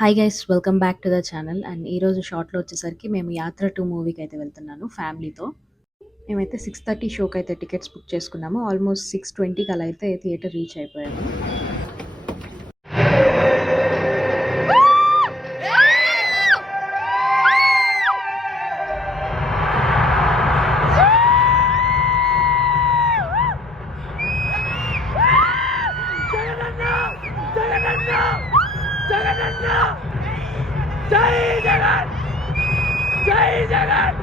Hi guys welcome back to the channel and ఈరోజు షార్ట్లో వచ్చేసరికి మేము యాత్ర 2 మూవీకి అయితే వెళ్తున్నాను ఫ్యామిలీతో. మేమైతే 6:30 షోకి అయితే టికెట్స్ బుక్ చేసుకున్నాము. ఆల్మోస్ట్ 6:20కి అలా అయితే థియేటర్ రీచ్ అయిపోయాము. జై జగన్ జై జగన్